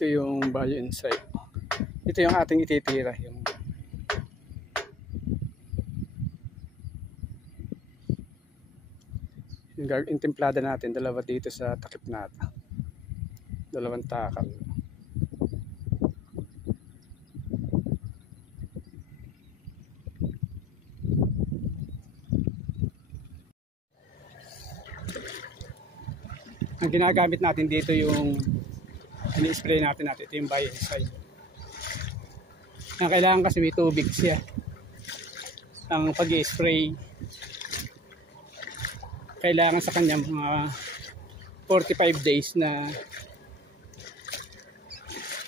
Ito yung Bayo Inside. Ito yung ating ititira. Yung templada natin, dalawa dito sa takip natin. Dalawang takal. Ang ginagamit natin dito yung ini-spray natin ito yung Bayo Inside. Ang kailangan kasi may tubig siya. Ang pag-i-spray kailangan sa kanya mga 45 days na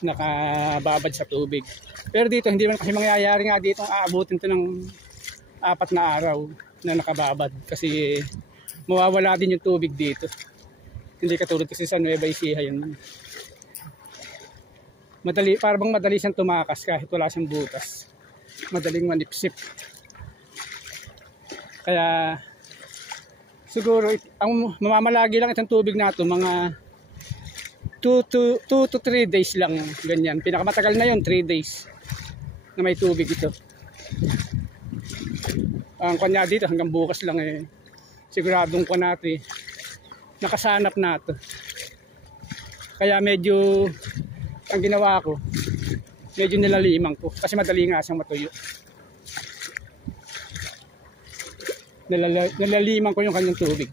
nakababad sa tubig. Pero dito hindi man kasi mangyayari nga dito aabutin to ng 4 na araw na nakababad kasi mawawala din yung tubig dito. Hindi katulad kasi sa Nueva Ecija yun. Parang madali siyang tumakas kahit wala siyang butas. Madaling manipsip. Kaya siguro ang mamamalagi lang itong tubig na ito mga 2 to 3 days lang ganyan. Pinakamatagal na yun 3 days na may tubig ito. Ang kanya dito hanggang bukas lang siguradong ko natin nakasanap na ito. Kaya medyo ang ginawa ko medyo nilalimang ko kasi madali nga siyang matuyo. Nilaliman ko yung kanyang tubig.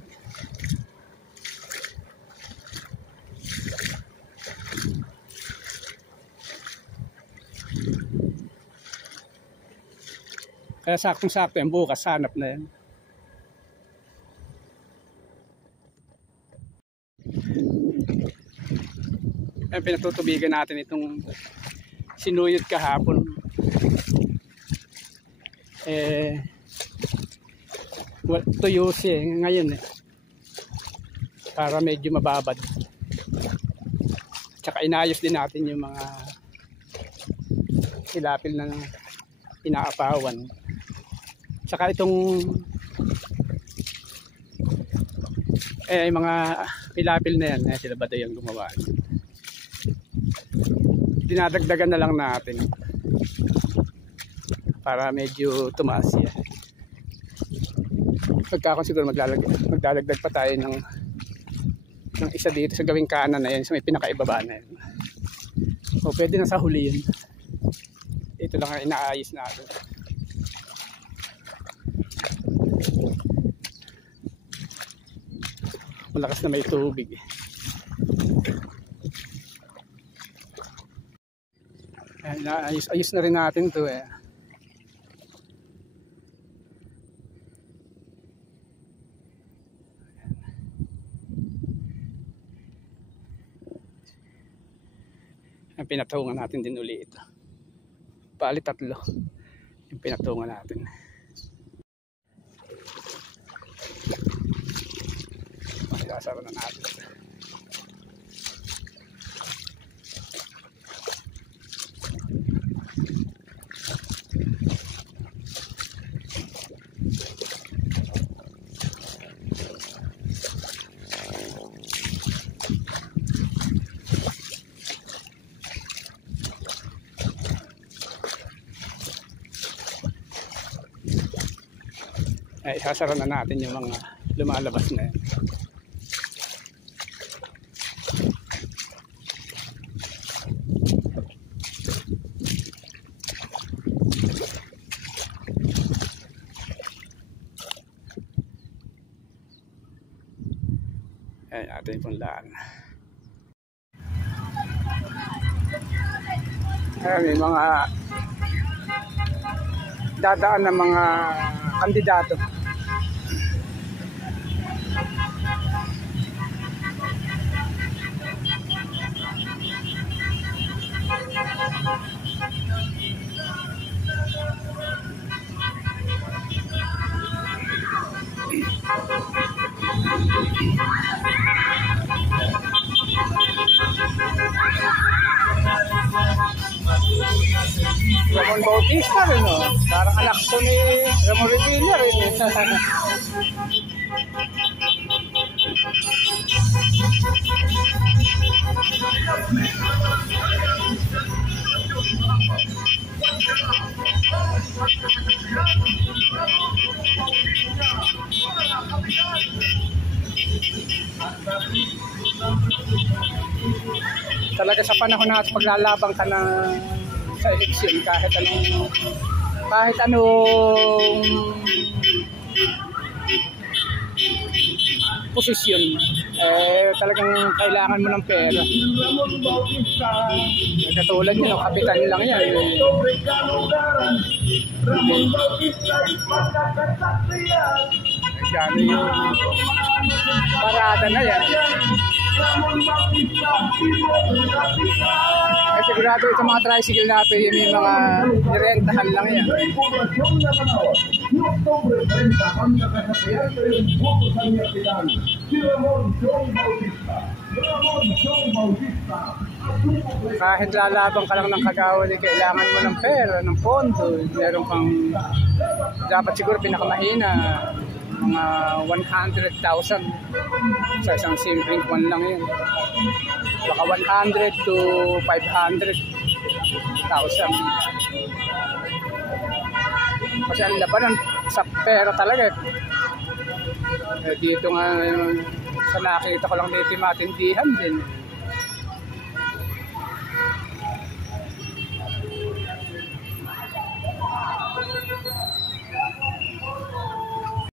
Kaya saktong-sakto yan, bukas sanap na yan. Ayan, pinatutubigan natin itong sinuyod kahapon. Tuyo siya ngayon para medyo mababad. Tsaka inayos din natin yung mga hilapil na inaapawan. Tsaka itong mga hilapil na yan sila ba yung gumawa. Dinadagdagan na lang natin para medyo tumaas yan. Pagka siguro maglalagdag pa tayo ng isa dito sa gawing kanan na yan sa may pinakaibaba na yan. O pwede na sa huli yun. Ito lang ang inaayos natin. Malakas na may tubig. Ayos na rin natin ito Pinatungan natin din uli ito. Bali 3 yung pinatungan natin. Masasara na natin. Isasara na natin yung mga lumalabas na yan. Ayan natin yung punlaan. Ayan, may mga dadaan ng mga kandidato. Ramon Bautista rin parang anak ko ni Ramon Revilla rin Talaga sa panahon natin paglalabang ka na sa eleksyon kahit anong posisyon, talagang kailangan mo ng pera. Katulad nyo, kapitan lang yan. Gano'n yung parada na yan. Sigurado ito mga tricycle natin, yun yung mga nirentahan lang yan. Kahit lalabang ka lang ng Kagawad, kailangan mo ng pera, ng pondo. Meron kang, dapat siguro pinakamahina, mga 100,000 sa isang simpleng kwan lang yun. Baka 100 to 500,000. Kasi ang labanan sa pera talaga. Dito nga sa nakita ko lang dito matindihan din.